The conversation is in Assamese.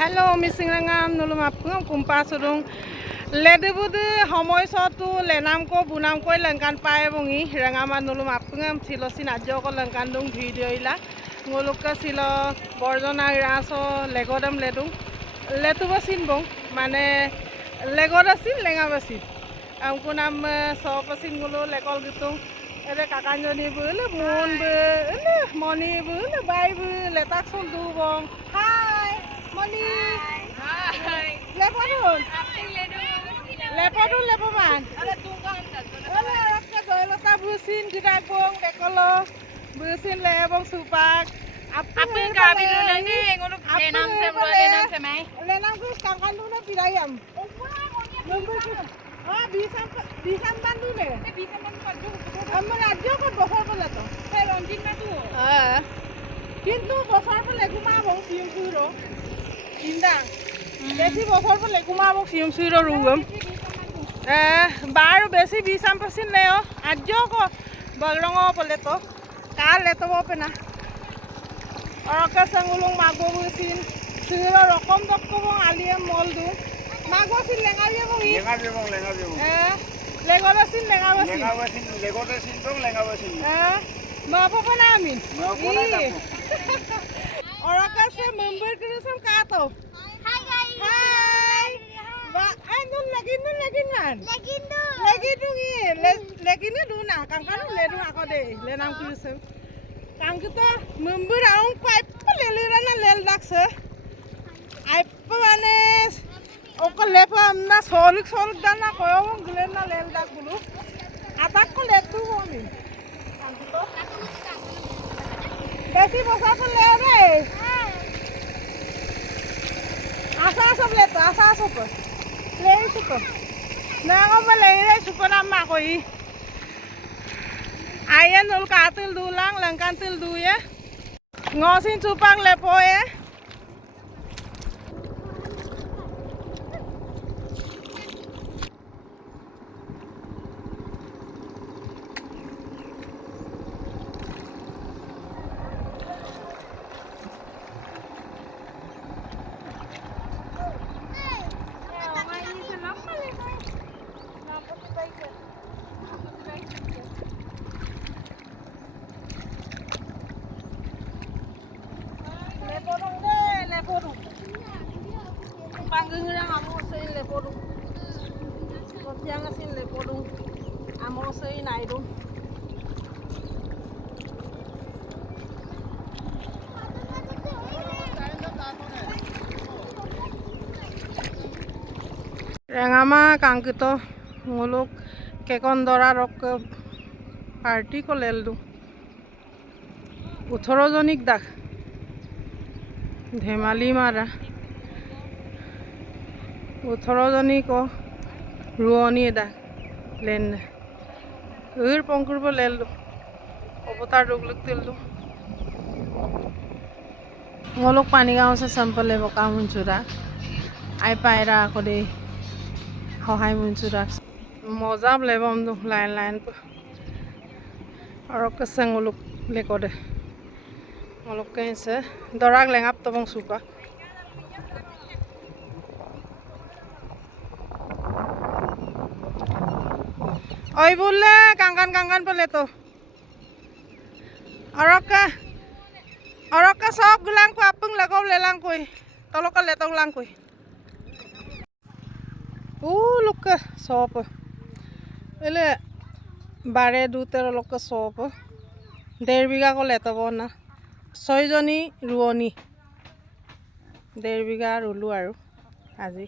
Hello, Missing Rangam, Nulumapung, Kumpasudung. Ledibud, Homoisotu, Lenamko, Bunamko, Lankan Paevungi, Rangama Nulumapung, Silosin Ajoko, Lankandung, Videoila, Moluka Silo, Bordona Raso, Legodam Ledung, Letubasin Bong, Mane Legodasin, Lengabasin. Amkunam Sopasin Mulu, Lekol Gitung, Kakanjoni Bull, Moon Bull, Money Bull, Bible, Letaxon Dubong. Hi, Money. Hi. Lepodun. Lepodun, Lepoman. Lota Busin, Gidabong, Dekolo, Busin Lebong Supak. Apa yang kami dulu ni? Nguruk lenam semai. Lenam tu sekarang tu nak pirayam. Oh, bisa bantu ni. Bisa bantu. Amar aja ko bosar pala to. Pero din na tu. কিন্তু বছৰ পলে গুমাবং সিম সুইৰো ইন্দা বেছি বছৰ পলে গুমাবং সিম সুইৰো ৰুগম বাৰ বেছি 20% নেও আজ্জো কো বলৰঙ পলে তো কাল লেতব পেনা অৰকা সঙ্গুলং মাগো বুসিন সুইৰো ৰকম দকবং আলিয়ে মলদু মাগো scene লেঙাবিবং লেগৰসিন লেঙাবসিন লেগৰসিন Bapak namin. Orang kasih member kerusan kato. Hai guys. Hai. Nun lagi man. Lagi dungi. Lagi ni duna. Kang kanu ledu aku deh. Lenang kerusan. Kang kita member aung pipe pelelirana lel dakse. Apa manes? Oke lepa amna solik dana koyong gelena lel dak bulu. Atak ko letu kami. Besi bosar pele re. Asa sob leto, asa sob. Lei suko. Na ngom lei re suko nama koi. Ayen nul katil dulang, langkan til du ya. Ngosin supang lepo ya. Panggungnya kamu sih lepodung, kopiang sih lepodung, amo sih naidung. Rengama kangkito nguluk kekondora rok party ko leldu. 18 জনিক দাগ ধেমালি মাৰা 18 জনিক ৰুৱনি দাগ লেন উৰ পংকুৰব লেলদু অবতাৰ ডুগলুক তিলদু ngolok পানীগাঁও সে সম্পলে বকা মুনচুৰা আই পায়ৰা আকদে সহায় মুনচুৰা মজা লেবম দু লাইন আৰু কসংগলুক লেকদে ngolok kainse dorak lengap tobong supa oi bulle kangkan pole to orok sob gulang ko apung lagaw lelang koi tolok letong lang koi look sob ele bare du tero lok sob 1.5 bigha ko letabo na 6 জনী ৰুৱনি 1.5 বিঘা ৰুলো আৰু আজি